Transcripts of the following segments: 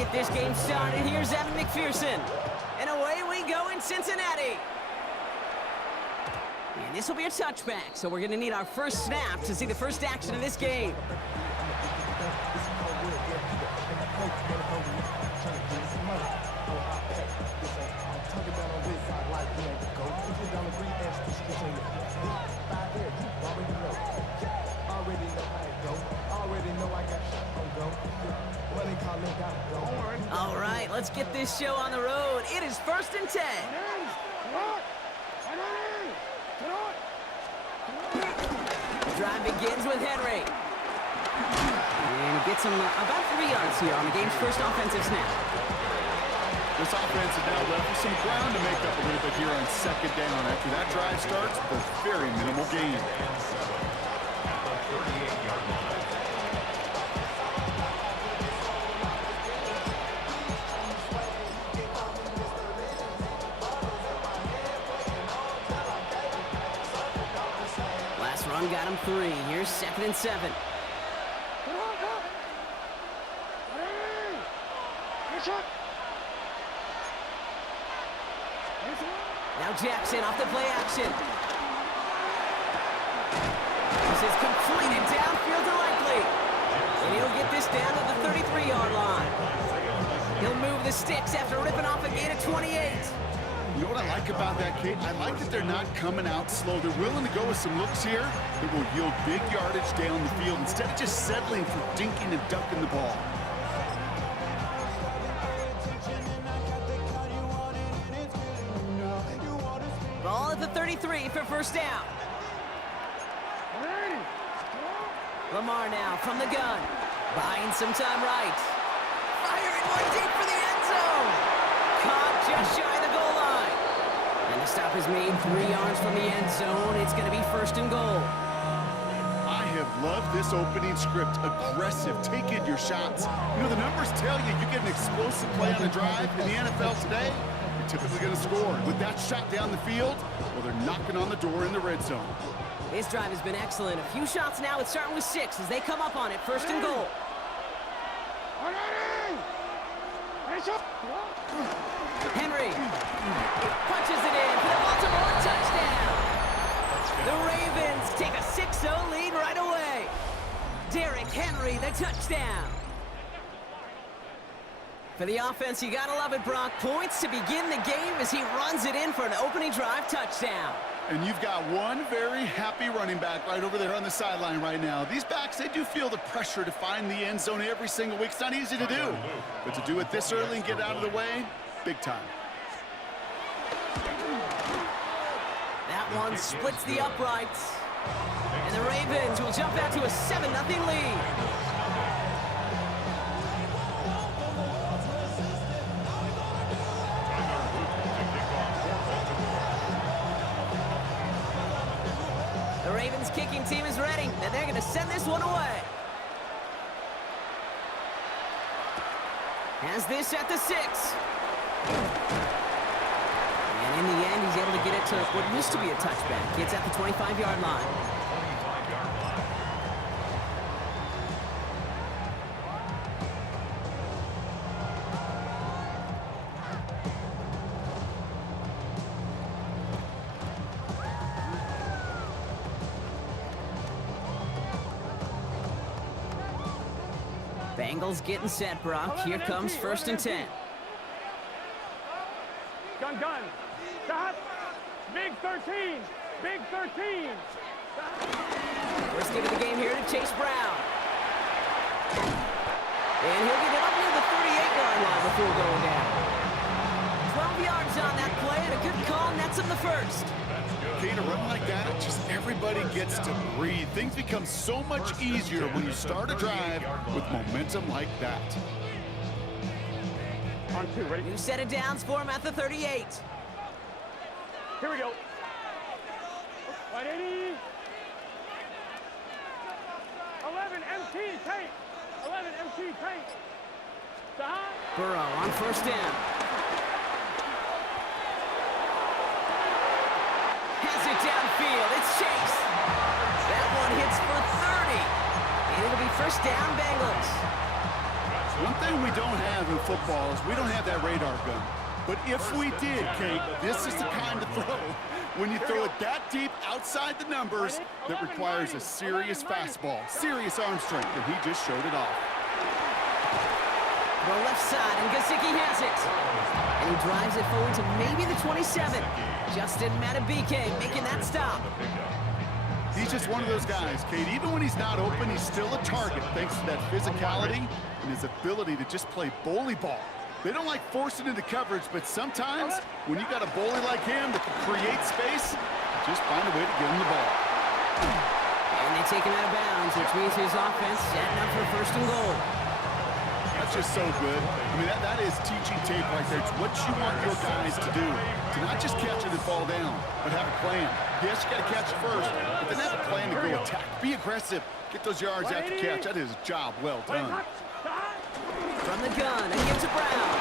get this game started. Here's Evan McPherson. And away we go in Cincinnati. And this will be a touchback, so we're going to need our first snap to see the first action of this game. All right, let's get this show on the road. It is 1st and 10. The drive begins with Henry. And he gets him about 3 yards here on the game's first offensive snap. This offense is now left with some ground to make up a little bit here on 2nd down. After that drive starts, a very minimal gain. Last run got him 3. Here's 2nd and 7. Now Jackson off the play action. This is completed downfield to Likely. And he'll get this down to the 33-yard line. He'll move the sticks after ripping off a gain of 28. You know what I like about that, Kate? I like that they're not coming out slow. They're willing to go with some looks here that will yield big yardage down the field instead of just settling for dinking and ducking the ball. Ball at the 33 for first down. Lamar now from the gun. Buying some time right. Firing one deep for the end zone. Caught just shy of the goal line. And the stop is made 3 yards from the end zone. It's going to be 1st and goal. I have loved this opening script. Aggressive, taking your shots. You know, the numbers tell you you get an explosive play on a drive in the NFL today, you're typically going to score. With that shot down the field, well, they're knocking on the door in the red zone. This drive has been excellent. A few shots now. It's starting with 6 as they come up on it. 1st and goal. Henry punches it in for the Baltimore touchdown. The Ravens take a 6-0 lead right away. Derrick Henry, the touchdown. For the offense, you gotta love it, Brock. Points to begin the game as he runs it in for an opening drive touchdown. And you've got one very happy running back right over there on the sideline right now. These backs, they do feel the pressure to find the end zone every single week. It's not easy to do, but to do it this early and get it out of the way, big time. That one splits the uprights. And the Ravens will jump out to a 7-0 lead. The Ravens kicking team is ready, and they're going to send this one away. Has this at the 6. And in the end, he's able to get it to what used to be a touchback. It's at the 25-yard line. Bengals getting set, Brock. Here comes 1st and 10. Gun. Stop. Big 13. Big 13. First give of the game here to Chase Brown. And he'll get it up near the 38-yard line before going down. 12 yards on that play, and a good call nets him the first. Okay, to run like that, just everybody gets to breathe. Things become so much easier when you start a drive with momentum like that. On 2, ready? New set of downs for him at the 38. Here we go. 180. 11 MT tape. 11 MT tape. Stop. Burrow on 1st down. Has it downfield. It's Chase. That one hits for 30. And it'll be 1st down, Bengals. One thing we don't have in football is we don't have that radar gun. But if we did, Kate, this is the kind of throw when you throw it that deep outside the numbers that requires a serious fastball, serious arm strength, and he just showed it off. The left side, and Gesicki has it. And he drives it forward to maybe the 27. Justin Madubuike making that stop. He's just one of those guys, Kate. Even when he's not open, he's still a target thanks to that physicality and his ability to just play bully ball. They don't like forcing into coverage, but sometimes when you got a bully like him that can create space, just find a way to get him the ball. And they take him out of bounds, which means his offense setting up for first and goal. That's just so good. I mean, that is teaching tape right there. It's what you want your guys to do. To not just catch it and fall down, but have a plan. Yes, you got to catch it first, but then have a plan to go attack. Be aggressive. Get those yards after catch. That is a job well done. From the gun, and gives to Brown.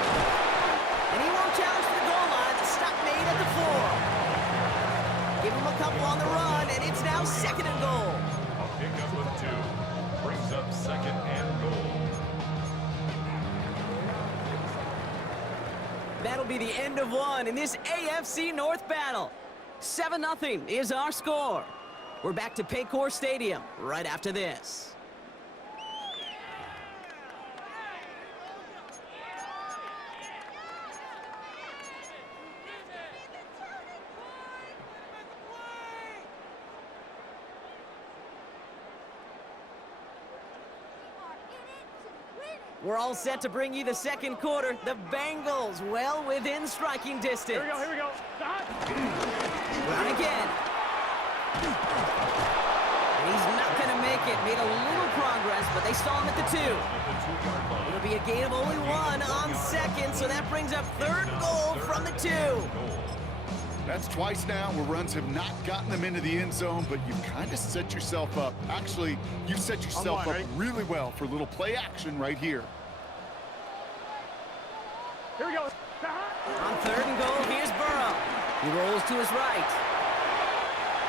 And he won't challenge for the goal line. The stop made at the 4. Give him a couple on the run, and it's now second and goal. A pickup of 2 brings up second and goal. That'll be the end of one in this AFC North battle. 7-0 is our score. We're back to Paycor Stadium right after this. We're all set to bring you the second quarter. The Bengals well within striking distance. Here we go. Stop. Brown again. And he's not going to make it. Made a little progress, but they stall him at the 2. It'll be a gain of only 1 on second, so that brings up third goal from the 2. That's twice now where runs have not gotten them into the end zone, but you've kind of set yourself up. Actually, you've set yourself up really well for a little play action right here. Here we go. On third and goal, here's Burrow. He rolls to his right.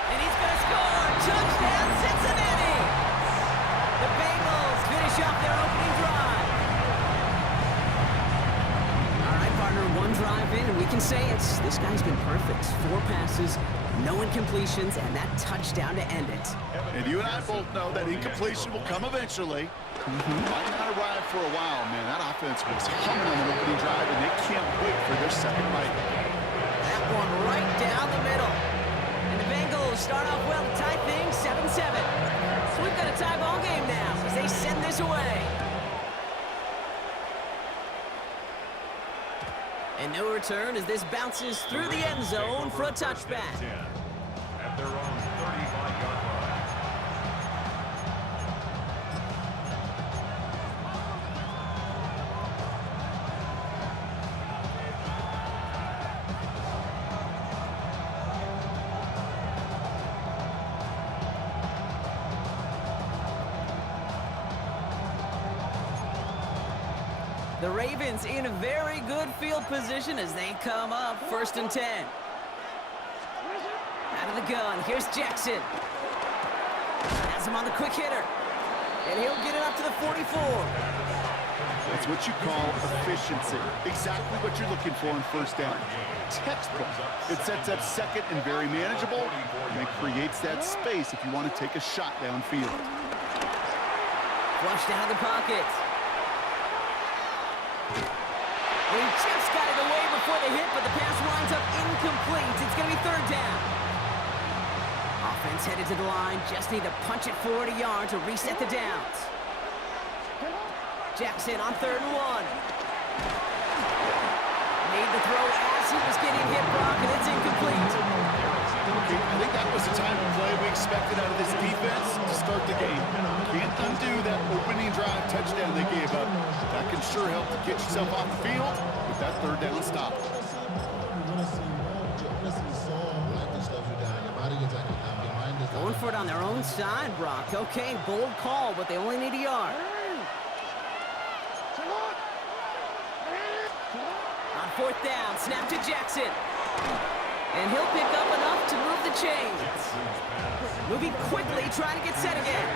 And he's going to score. Touchdown, Cincinnati! The Bengals finish off their opening drive. All right, partner, 1 drive in, and we can say this guy's been perfect. 4 passes, no incompletions, and that touchdown to end it. And you and I both know that incompletion will come eventually. Might not arrive for a while, man. That offense was humming on the opening drive, and they can't wait for their second bite. That one right down the middle. And the Bengals start off well to tie things 7-7. So we've got a tie ball game now as they send this away. And no return as this bounces through the end zone for a touchback. At their own 35-yard line. The Ravens in a very good field position as they come up first and 10. Out of the gun, here's Jackson. Has him on the quick hitter. And he'll get it up to the 44. That's what you call efficiency. Exactly what you're looking for in first down. Textbook. It sets up second and very manageable, and it creates that space if you want to take a shot downfield. Flushed out of the pocket. He just got it away before the hit, but the pass winds up incomplete. It's going to be third down. Offense headed to the line. Just need to punch it 40 yards to reset the downs. Jackson on 3rd and 1. Made the throw as he was getting hit, Brock, and it's incomplete. I think that was the type of play we expected out of this defense to start the game. Can't undo that opening drive touchdown they gave up. That can sure help to get yourself off the field with that third down stop. Going for it on their own side, Brock. Okay, bold call, but they only need a yard. On 4th down, snap to Jackson. And he'll pick up enough to move the chains. Moving quickly, trying to get set again.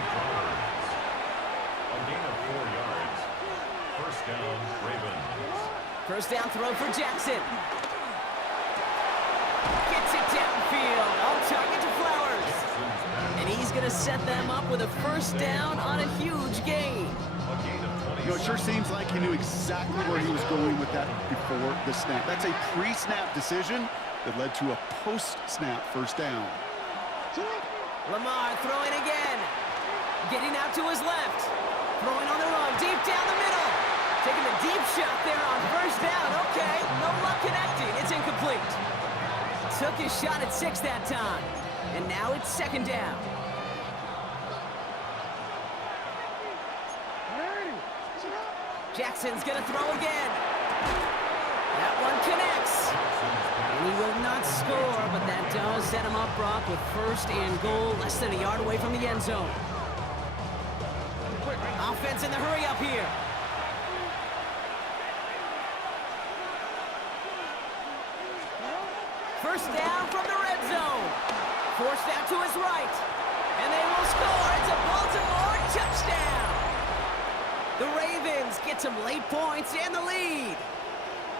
A gain of 4 yards. First down, Ravens. First down throw for Jackson. Gets it downfield. On target to Flowers. And he's going to set them up with a first down on a huge gain. A gain of 20. You know, it sure seems like he knew exactly where he was going with that before the snap. That's a pre-snap decision that led to a post-snap first down. Lamar throwing again. Getting out to his left. Throwing on the run, deep down the middle. Taking a deep shot there on first down. Okay, no luck connecting. It's incomplete. Took his shot at 6 that time. And now it's second down. Jackson's going to throw again. That one connects. And he will not score, but that does set him up, Brock, with first and goal, less than a yard away from the end zone. Offense in the hurry up here. First down from the red zone. Forced out to his right. And they will score. It's a Baltimore touchdown. The Ravens get some late points and the lead.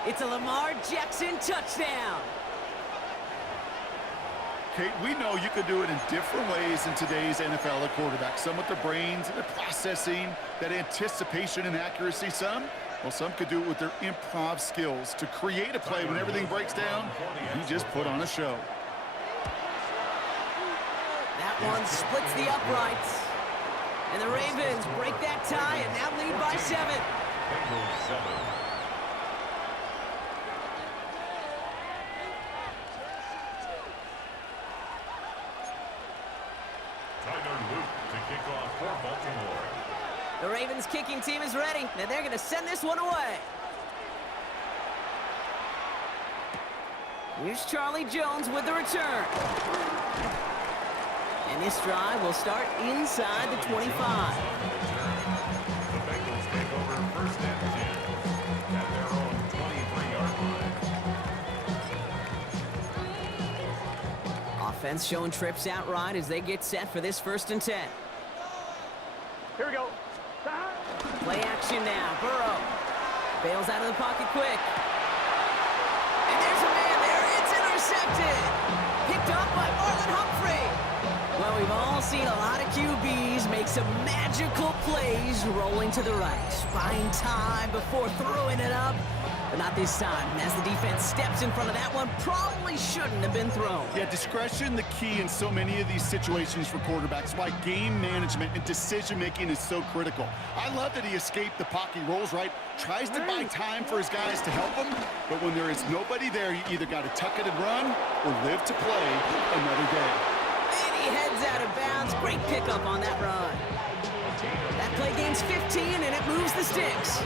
It's a Lamar Jackson touchdown. Kate, we know you could do it in different ways in today's NFL at quarterback. Some with their brains and their processing, that anticipation and accuracy. Some could do it with their improv skills to create a play when everything breaks down. He just put on a show. That one splits the uprights. And the Ravens break that tie and now lead by 7. Bengals 7. Tyler Luke to kick off for Baltimore. The Ravens kicking team is ready, and they're going to send this one away. Here's Charlie Jones with the return. And this drive will start inside the 25. The Bengals take over first and 10 at their own 23-yard line. Offense showing trips out right as they get set for this first and 10. Here we go. Play action now. Burrow bails out of the pocket quick. And there's a man there. It's intercepted. Picked up by Marlon Humphrey. Well, we've all seen a lot of QBs make some magical plays rolling to the right. Buying time before throwing it up. But not this time. And as the defense steps in front of that one, probably shouldn't have been thrown. Yeah, discretion the key in so many of these situations for quarterbacks. Why game management and decision-making is so critical. I love that he escaped the pocket, rolls right, tries to buy time for his guys to help him, but when there is nobody there, you either got to tuck it and run or live to play another day. And he heads out of bounds. Great pickup on that run. That play gains 15, and it moves the sticks.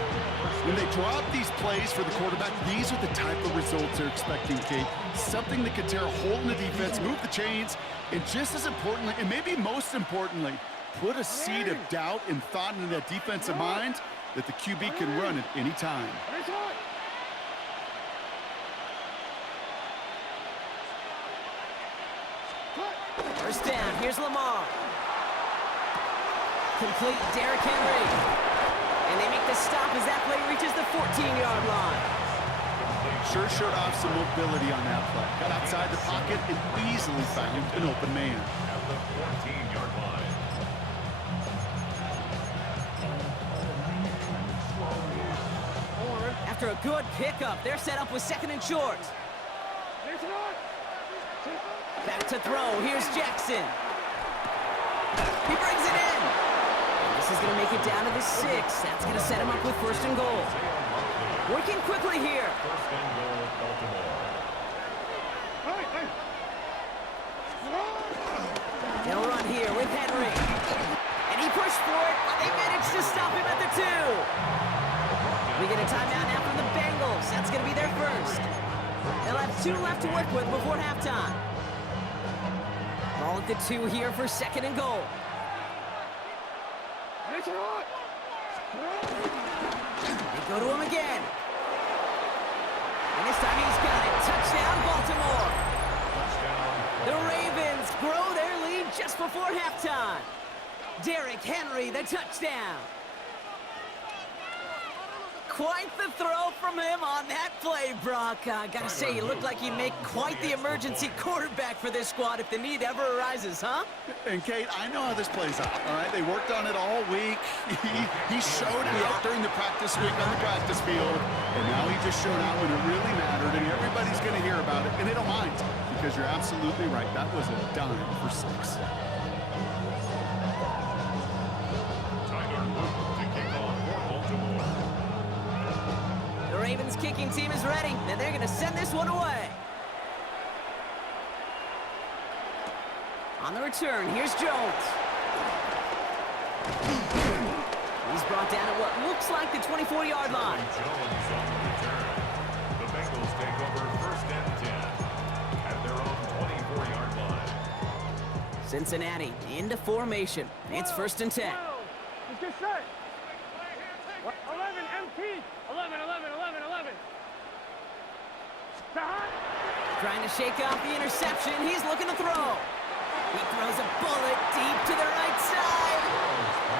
When they drop these plays for the quarterback, these are the type of results they're expecting, Kate. Something that could tear a hole in the defense, move the chains, and just as importantly, and maybe most importantly, put a seed of doubt and thought into that defensive mind that the QB can run at any time. First down, here's Lamar. Complete Derrick Henry. And they make the stop as that play reaches the 14-yard line. Sure showed off some mobility on that play. Got outside the pocket and easily found an open man. At the 14-yard line. After a good pickup, they're set up with second and short. Back to throw. Here's Jackson. He brings it in. And this is going to make it down to the 6. That's going to set him up with first and goal. Working quickly here. First and goal, Baltimore. They'll run here with Henry. And he pushed for it, but they managed to stop him at the 2. We get a timeout now from the Bengals. That's going to be their first. They'll have 2 left to work with before halftime. Ball at the 2 here for second and goal. They go to him again. And this time he's got it. Touchdown, Baltimore. The Ravens grow their lead just before halftime. Derrick Henry, the touchdown. quite the throw from him on that play, Brock. Gotta say, you look like you make quite the emergency quarterback for this squad if the need ever arises, huh? And Kate, I know how this plays out, all right? They worked on it all week. He showed out during the practice week on the practice field, and now he just showed out when it really mattered, and everybody's going to hear about it, and they don't mind, because you're absolutely right. That was a dime for 6. Tyler Luke to kick off for Baltimore. The Ravens kicking team is ready, and they're going to send this one away. On the return, here's Jones. He's brought down at what looks like the 24-yard line. Jones on the return. The Bengals take over 1st and 10 at their own 24-yard line. Cincinnati into formation. It's 1st and 10. It's just set. 11 MT. 11, 11, 11, 11. Sahad. Trying to shake off the interception. He's looking to throw. He throws a bullet deep to the right side.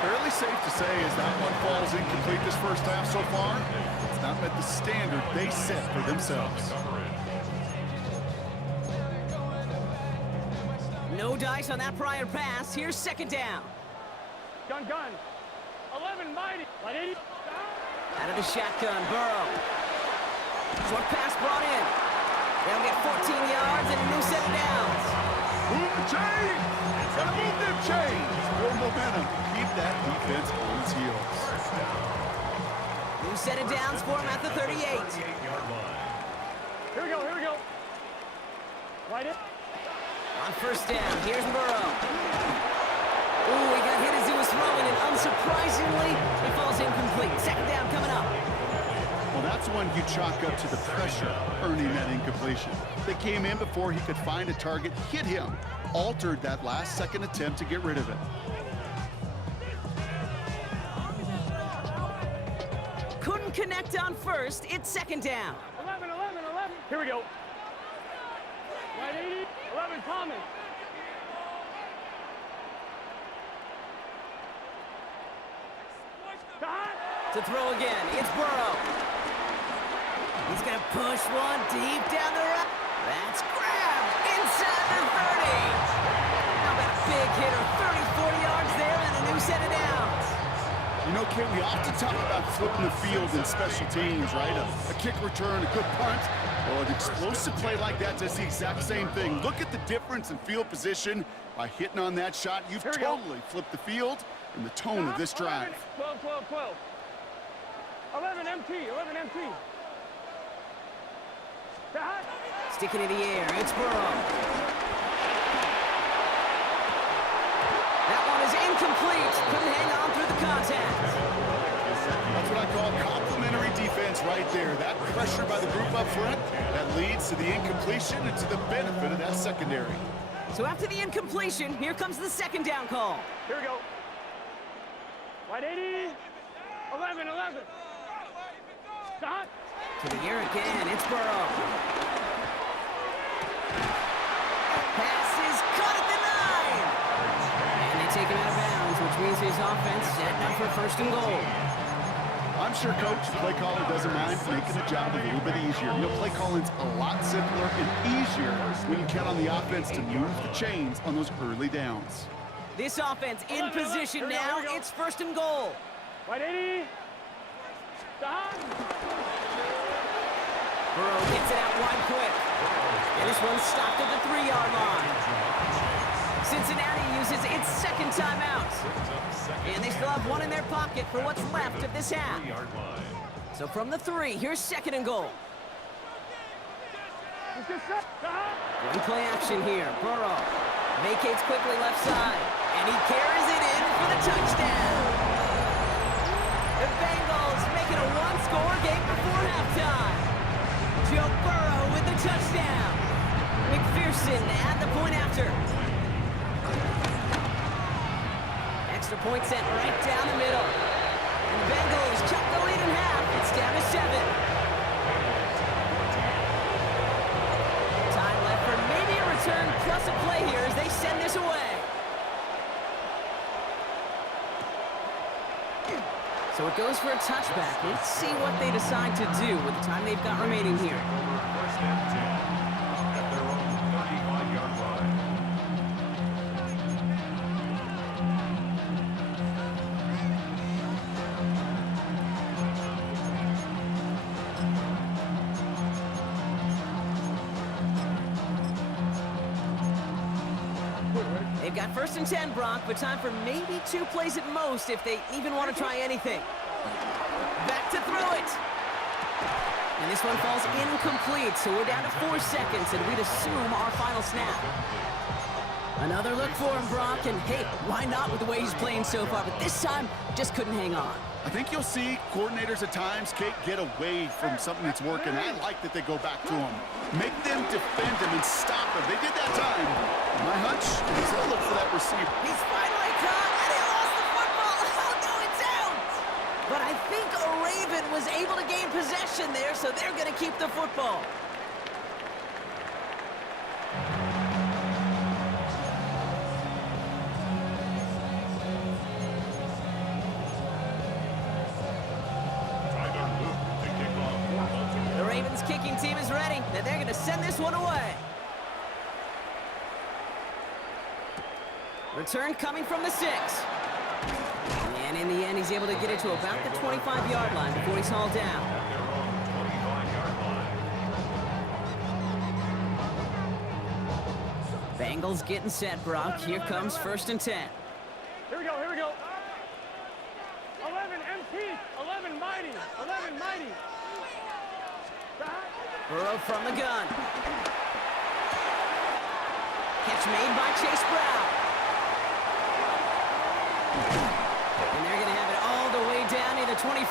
Fairly safe to say as that one falls incomplete this first half so far. It's not met the standard they set for themselves. No dice on that prior pass. Here's 2nd down. Gun. 11 mighty. 80. Out of the shotgun, Burrow. Short pass brought in. They'll get 14 yards and a new set of downs. Move the chains! Gotta move them chains! More momentum. Keep that defense on its heels. New set of downs for him at the 38. 38-yard line. Here we go. Right in. On 1st down, here's Burrow. Ooh, he got hit as he was throwing, and unsurprisingly, he falls incomplete. 2nd down coming up. Well, that's one you chalk up to the pressure earning that incompletion. They came in before he could find a target, hit him, altered that last-second attempt to get rid of it. Couldn't connect on 1st. It's 2nd down. 11. Here we go. Right 80. 11 Thomas. Sahad. To throw again, it's Burrow. He's gonna push one deep down the right. That's grabbed inside the 30. How about a big hitter, 30, 40 yards there and a new set of downs. You know, Kate, we often talk about flipping the field in special teams, right? A kick return, a good punt. Well, an explosive play like that does the exact same thing. Look at the difference in field position. By hitting on that shot, you've totally flipped the field and the tone of this drive. 12. 11 MT. Sahad. Sticking in the air, it's Burrow. That one is incomplete. Couldn't hang on through the contact. That's what I call complimentary defense right there. That pressure by the group up front, that leads to the incompletion and to the benefit of that secondary. So after the incompletion, here comes the 2nd down call. Here we go. Right 80. 11. Sahad. To the air again, it's Burrow. Pass is caught at the 9. And they take him out of bounds, which means his offense setting up for 1st and goal. I'm sure Coach, the play caller, doesn't mind making the job a little bit easier. You know, play calling's a lot simpler and easier when you count on the offense to move the chains on those early downs. This offense in position now. It's 1st and goal. Right 80. Sahad. Burrow gets it out wide quick. And this one's stopped at the 3-yard line. Cincinnati uses its 2nd timeout. And they still have one in their pocket for what's left of this half. So from the 3, here's 2nd and goal. One play action here. Burrow vacates quickly left side. And he carries it in for the touchdown. The Bengals make it a one-score game before halftime. Joe Burrow with the touchdown. McPherson at the point after. Extra point sent right down the middle. And the Bengals cut the lead in half. It's down to 7. Time left for maybe a return plus a play here as they send this away. So it goes for a touchback. Let's see what they decide to do with the time they've got remaining here. Over first and 10 at their own 35-yard line. They've got first and 10, Brock, but time for maybe 2 plays at most if they even want to try anything. Back to throw it. And this one falls incomplete, so we're down to 4 seconds, and we'd assume our final snap. Another look for him, Brock, and hey, why not with the way he's playing so far, but this time, just couldn't hang on. I think you'll see coordinators at times, Kate, get away from something that's working. I like that they go back to him. Make them defend him and stop him. They did that time. My hunch is they'll look for that receiver. He's finally caught, and he lost the football. Oh, no, it's out. But I think a Raven was able to gain possession there, so they're going to keep the football. Tyler Luke to kick off for Baltimore. The Ravens kicking team is ready, and they're going to send this one away. Return coming from the 6. And in the end, he's able to get it to about the 25-yard line before he's hauled down. At their own 25-yard line. Bengals getting set, Brock. Here comes first and 10. Here we go, here we go. 11 MT, 11 mighty, 11 mighty. Burrow from the gun. Catch made by Chase Brown. And they're going to have it all the way down near the 25.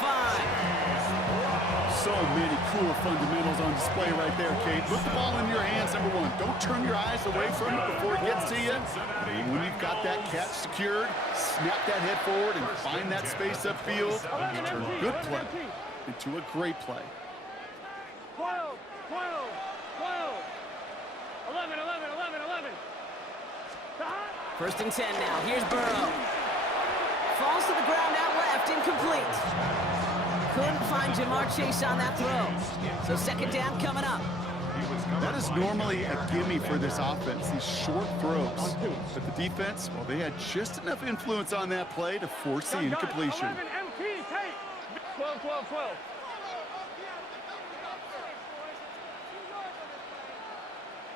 So many cool fundamentals on display right there, Kate. Put the ball in your hands, number 1. Don't turn your eyes away from it before it gets to you. And when you've got that catch secured, snap that head forward and find that space upfield. You turn a good play into a great play. 12, 12, 12. 11, 11, 11, 11. First and 10 now. Here's Burrow. Falls to the ground out left, incomplete. Couldn't find Jamar Chase on that throw. So second down coming up. That is normally a gimme for this offense, these short throws. But the defense, well, they had just enough influence on that play to force the incompletion. 11 MT, take. 12, 12, 12.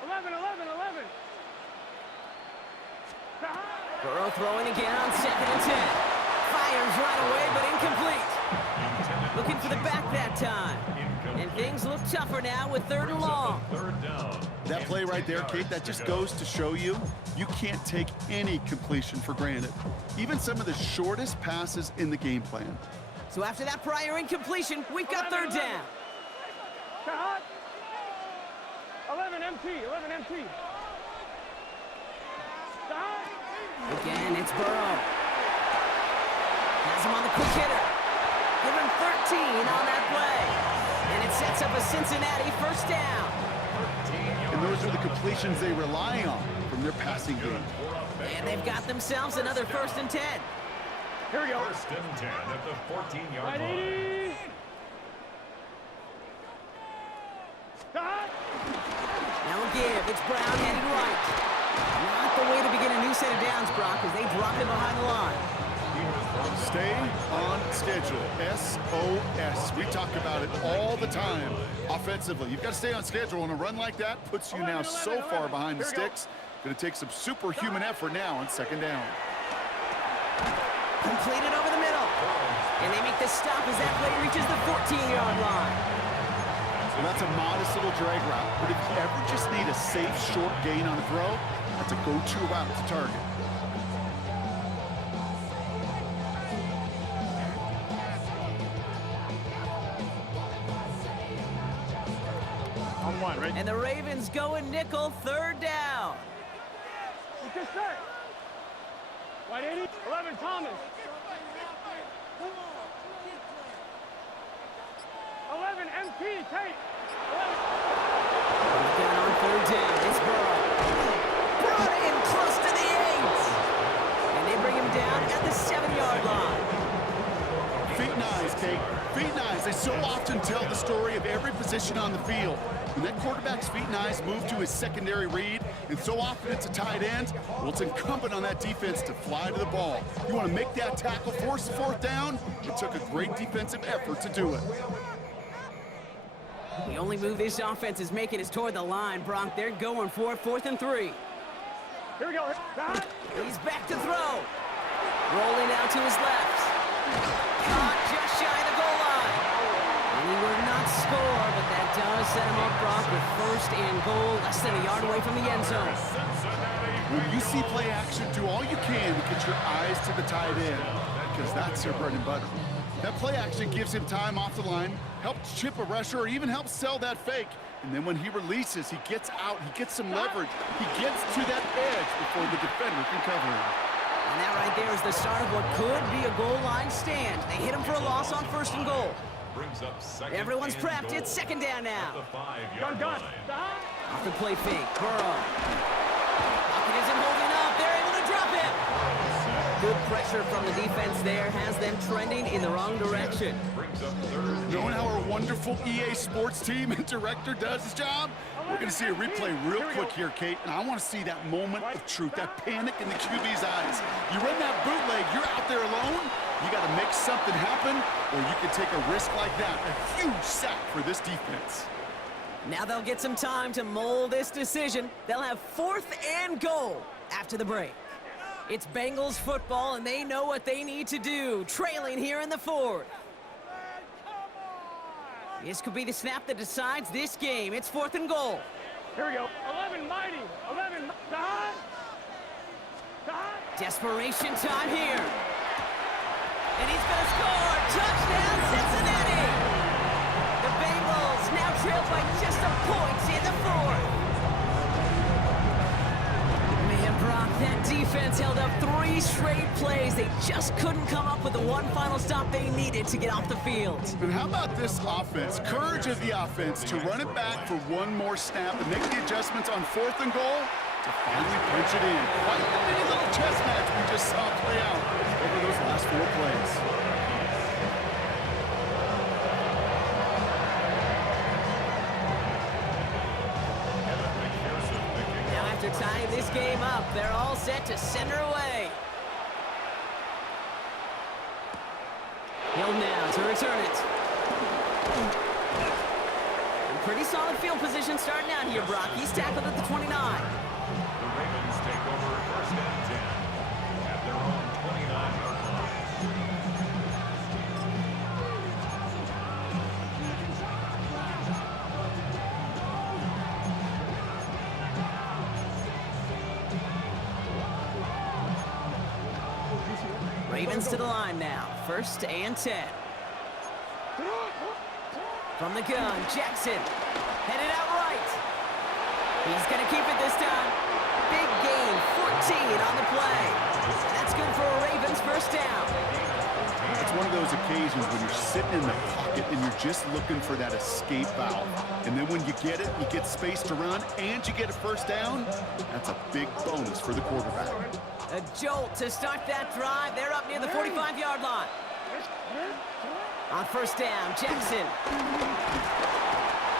11, 11, 11. Burrow throwing again on second and 10. Fires right away, but incomplete. Looking for the back that time. And things look tougher now with third and long. Third down. That play right there, Kate, that just goes to show you, you can't take any completion for granted. Even some of the shortest passes in the game plan. So after that prior incompletion, we've got third down. 11 MT, 11 MT. Again, it's Burrow. Has him on the quick hitter. Give him 13 on that play. And it sets up a Cincinnati first down. And those are the completions they rely on from their passing game. And they've got themselves another first and 10. Here we go. First and 10 at the 14-yard line. Ready? Now give. It's Brown headed right. Not the way to begin a new set of downs, Brock, as they drop it behind the line. Stay on schedule. SOS. We talk about it all the time offensively. You've got to stay on schedule, and a run like that puts you now so far behind the sticks. Going to take some superhuman effort now on second down. Completed over the middle. And they make the stop as that play reaches the 14-yard line. So that's a modest little drag route. But if you ever just need a safe, short gain on the throw, that's a go-to route to target. On one, right? And the Ravens going nickel, third down. It's just set. White 80, 11 Thomas. 11 MT, take. 11. Down on third down, it's Burrow. Brought in close to the 8. And they bring him down at the 7-yard line. Feet 9 feet and eyes, they so often tell the story of every position on the field. When that quarterback's feet and eyes move to his secondary read, and so often it's a tight end, well, it's incumbent on that defense to fly to the ball. You want to make that tackle, force the fourth down? It took a great defensive effort to do it. The only move this offense is making is toward the line, Brock. They're going for it, 4th and 3. Here we go. He's back to throw. Rolling out to his left. Caught just shy of the goal line. And he would not score, but that does set him up, Brock, with 1st and goal, less than a yard away from the end zone. When you see play action, do all you can to get your eyes to the tight end, because that's their bread and butter. That play action gives him time off the line, helps chip a rusher, or even helps sell that fake. And then when he releases, he gets out, he gets some leverage. He gets to that edge before the defender can cover him. And that right there is the start of what could be a goal line stand. They hit him for a loss on 1st and goal. Brings up second. Everyone's and prepped. goal. It's 2nd down now. At the 5-yard line. Off the play fake. Burrow. Pocket isn't holding up. They're able to drop it. Good pressure from the defense there has them trending in the wrong direction. Brings up 3rd. Knowing how our wonderful EA Sports team and director does his job, we're going to see a replay real quick here, Kate, and I want to see that moment of truth, that panic in the QB's eyes. You run that bootleg, you're out there alone, you got to make something happen, or you can take a risk like that, a huge sack for this defense. Now they'll get some time to mold this decision. They'll have 4th and goal after the break. It's Bengals football, and they know what they need to do, trailing here in the 4th. This could be the snap that decides this game. It's 4th and goal. Here we go. 11 mighty. 11. Desperation time here. And he's going to score. Touchdown, Cincinnati. The Bengals now trail by just a point in the 4th. Man, Brock, that defense held up 3 straight plays. They just couldn't come up with the one final stop they needed to get off the field. And how about this offense? Courage of the offense to run it back for one more snap and make the adjustments on 4th and goal to finally punch it in. Quite the mini little chess match we just saw play out over those last 4 plays. Now after tying this game up, they're all set to send her away. Hill now to return it. And pretty solid field position starting out here, Brock. He's tackled at the 29. The Ravens take over 1st and 10 at their own 29-yard line. Ravens to the line now. 1st and 10. From the gun, Jackson. Headed out right. He's going to keep it this time. Big gain, 14 on the play. That's good for a Ravens 1st down. It's one of those occasions when you're sitting in the pocket and you're just looking for that escape valve. And then when you get it, you get space to run, and you get a 1st down, that's a big bonus for the quarterback. A jolt to start that drive. They're up near the 45-yard line. On 1st down, Jackson.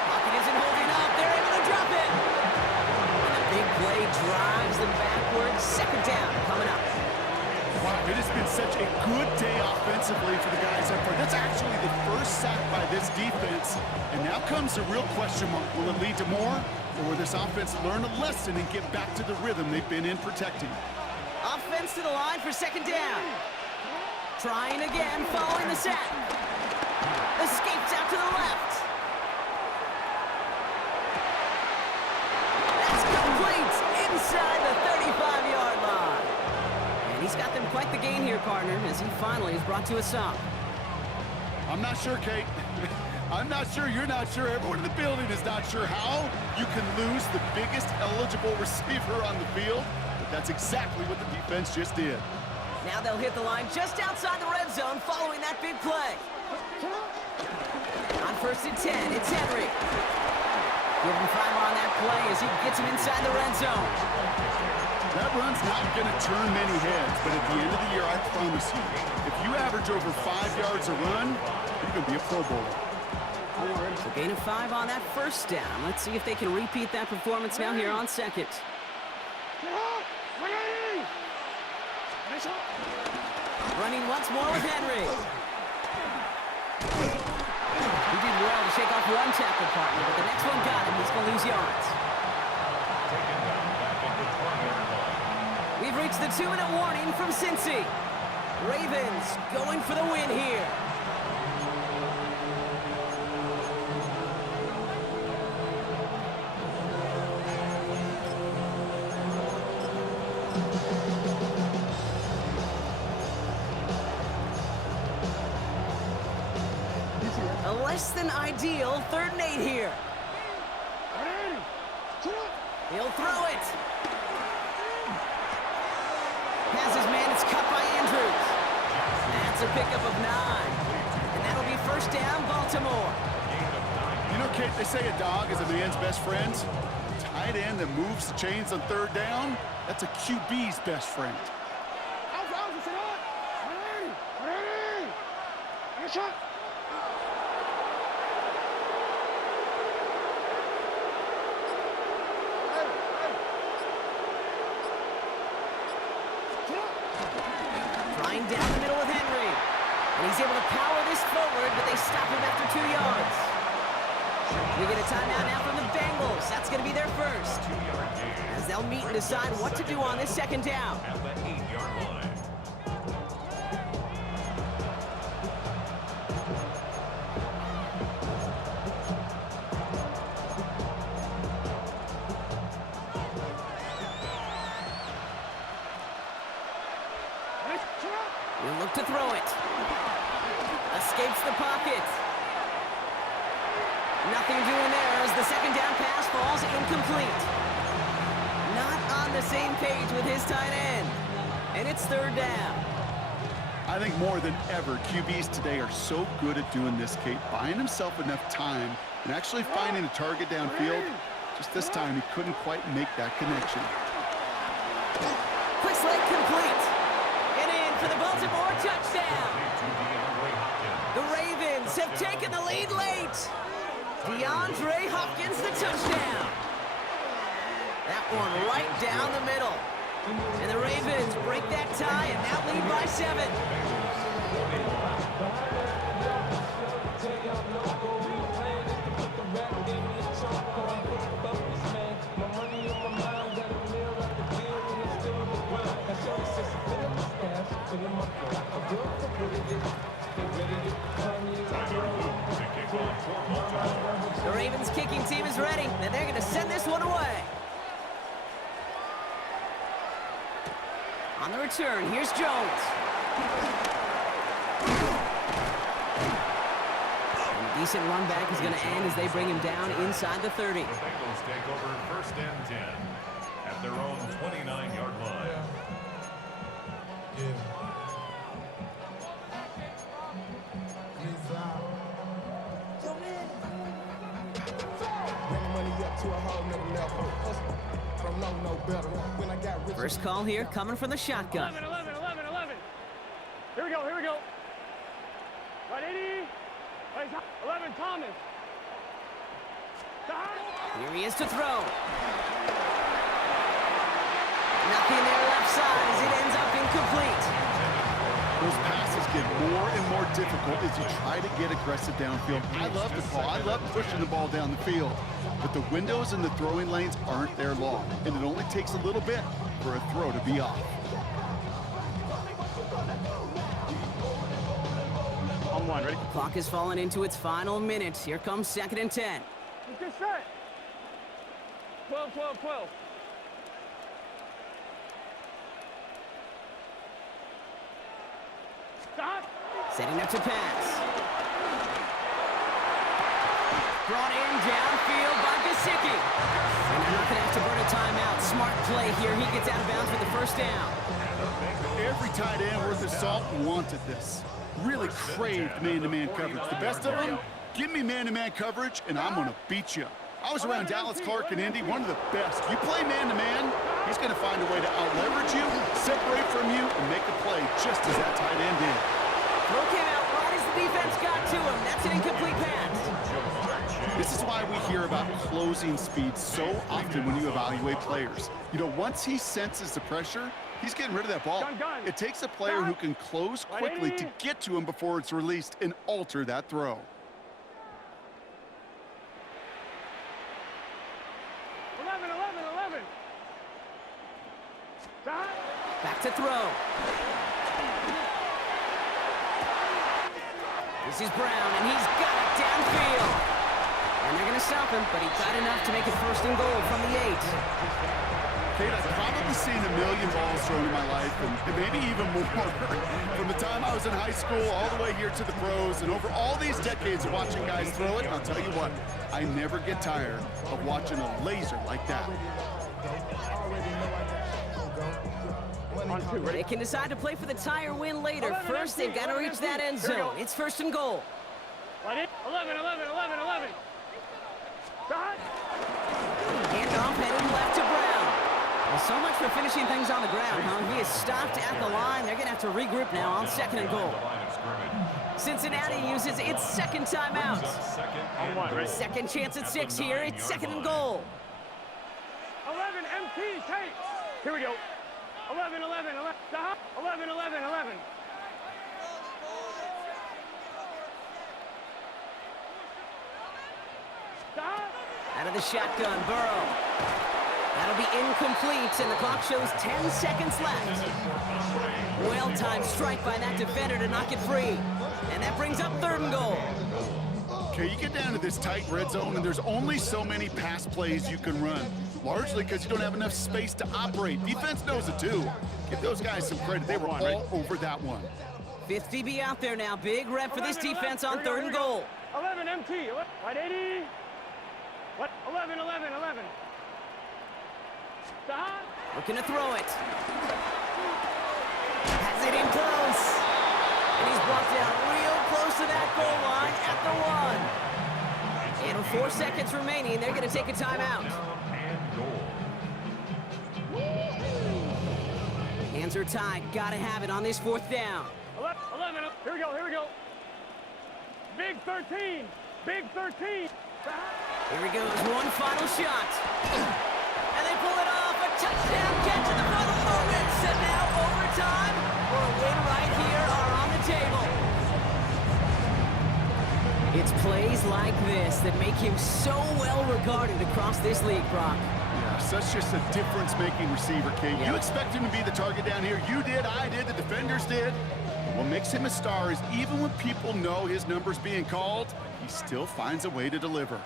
Pocket isn't holding up. They're able to drop it. And a big play drives them backwards. 2nd down coming up. Wow, it has been such a good day offensively for the guys up front. That's actually the 1st sack by this defense. And now comes the real question mark. Will it lead to more? Or will this offense learn a lesson and get back to the rhythm they've been in protecting? Offense to the line for 2nd down. Trying again, following the sack. Escapes out to the left. That's complete inside the 35-yard line. And he's got them quite the gain here, partner, as he finally is brought to a stop. I'm not sure, Kate. I'm not sure, you're not sure, everyone in the building is not sure how you can lose the biggest eligible receiver on the field, but that's exactly what the defense just did. Now they'll hit the line just outside the red zone following that big play. On 1st and 10, it's Henry. Give him time on that play as he gets him inside the red zone. That run's not going to turn many heads, but at the end of the year, I promise you, if you average over 5 yards a run, you're going to be a Pro Bowler. So gain of 5 on that first down. Let's see if they can repeat that performance now here on second. Running once more with Henry. He did well to shake off one tackle partner, but the next one got him. He's going to lose yards. Taken down back at the 20-yard line. We've reached the 2-minute warning from Cincy. Ravens going for the win here. A less than ideal 3rd and 8 here. He'll throw it. Passes man, it's cut by Andrews. That's a pickup of 9. And that'll be first down, Baltimore. You know, Kate, they say a dog is a man's best friend. A tight end that moves the chains on 3rd down, that's a QB's best friend. Flying down the middle with Henry. And he's able to power this forward, but they stop him after 2 yards. We get a timeout now from the Bengals. That's going to be their first. 2-yard gain As they'll meet and decide what to do on this second down. at the 8-yard line. He'll look to throw it. Escapes the pocket. Nothing doing there as the second down pass falls incomplete. Not on the same page with his tight end. And it's 3rd down. I think more than ever, QBs today are so good at doing this, Kate, buying himself enough time and actually finding a target downfield. Just this time, he couldn't quite make that connection. Quick slate complete. And in for the Baltimore touchdown. To DeAndre Hopkins. The Ravens have taken the lead late. DeAndre Hopkins, the touchdown. That one right down the middle. And the Ravens break that tie and now lead by 7. The Ravens kicking team is ready, and they're going to send this one away. On the return, here's Jones. And a decent run back is going to end as they bring him down inside the 30. The Bengals take over 1st and 10 at their own 29-yard line. First call here coming from the shotgun. 11. Here we go. Right, 80. 11, Thomas. Here he is to throw. Nothing there left side as it ends up incomplete. Those passes get more and more difficult as you try to get aggressive downfield. I love the ball. I love pushing the ball down the field. But the windows in the throwing lanes aren't there long, and it only takes a little bit for a throw to be off. On 1, ready? Clock has fallen into its final minutes. Here comes 2nd and 10. Let's get set. 12. Stop. Setting up to pass. Brought in downfield by Gesicki. And they're not going to have to burn a timeout. Smart play here. He gets out of bounds with the first down. Every tight end worth his salt wanted this. Really craved man-to-man coverage. The best of them, give me man-to-man coverage, and I'm going to beat you. I was around Dallas Clark and Indy, one of the best. You play man-to-man, he's going to find a way to out-leverage you, separate from you, and make a play just as that tight end did. Throw came out right as the defense got to him. That's an incomplete pass. This is why we hear about closing speed so often when you evaluate players. You know, once he senses the pressure, he's getting rid of that ball. It takes a player who can close quickly to get to him before it's released and alter that throw. 11, 11, 11. Stop. Back to throw. This is Brown, and he's got it downfield. And they're going to stop him, but he got enough to make it 1st and goal from the 8. Kate, I've probably seen a million balls thrown in my life, and maybe even more. From the time I was in high school all the way here to the pros, and over all these decades of watching guys throw it, I'll tell you what, I never get tired of watching a laser like that. They can decide to play for the tie or win later. First, they've got to reach that end zone. It's 1st and goal. 11, 11, 11, 11. Stop. Handoff headed left to Brown. Well, so much for finishing things on the ground, huh? He is stopped at the line. They're going to have to regroup now on 2nd and goal. Cincinnati uses its 2nd timeout. Second chance at 6 here. It's 2nd and goal. 11, MT, take. Here we go. 11, 11, 11. Stop. 11, 11, 11. Stop. Out of the shotgun, Burrow. That'll be incomplete, and the clock shows 10 seconds left. Well-timed strike by that defender to knock it free. And that brings up 3rd and goal. Okay, you get down to this tight red zone, and there's only so many pass plays you can run, largely because you don't have enough space to operate. Defense knows it, too. Give those guys some credit. They were all over that one. 5th DB out there now. Big rep for this defense on 3rd and goal. 11, MT. What, 80? What, 11, 11, 11. Stop. Looking to throw it. Has it in close. And he's brought down real close to that goal line at the 1. And with 4 seconds remaining, they're going to take a timeout. Hands are tied. Got to have it on this 4th down. 11, here we go, here we go. Big 13, big 13. Here he goes, one final shot. And they pull it off, a touchdown catch in the final moments. And now overtime or a win right here are on the table. It's plays like this that make him so well regarded across this league, Brock. Yeah, such just a difference-making receiver, Kate. You expect him to be the target down here. You did, I did, the defenders did. What makes him a star is even when people know his number's being called, he still finds a way to deliver.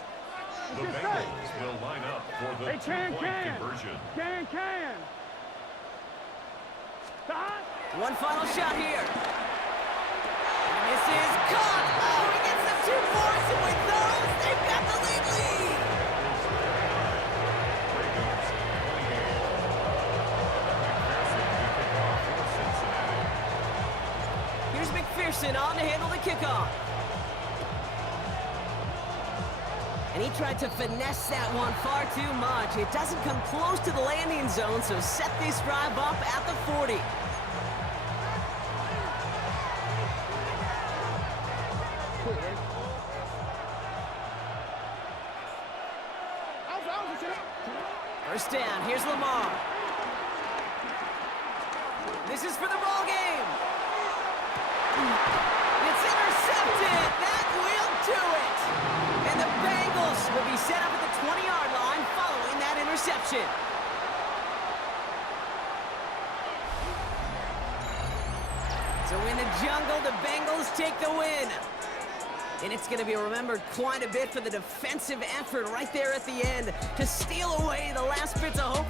The Bengals will line up for the two-point conversion. Can. Stop. One final shot here. And this is caught. Oh, he gets the 2 points, and with those, they've got the lead. Here's McPherson on to handle the kickoff. And he tried to finesse that one far too much. It doesn't come close to the landing zone, so set this drive up at the 40. First down, here's Lamar. This is for the ball game. It's intercepted. That will do it. And the Bengals will be set up at the 20-yard line following that interception. So in the jungle, the Bengals take the win. And it's going to be remembered quite a bit for the defensive effort right there at the end to steal away the last bits of hope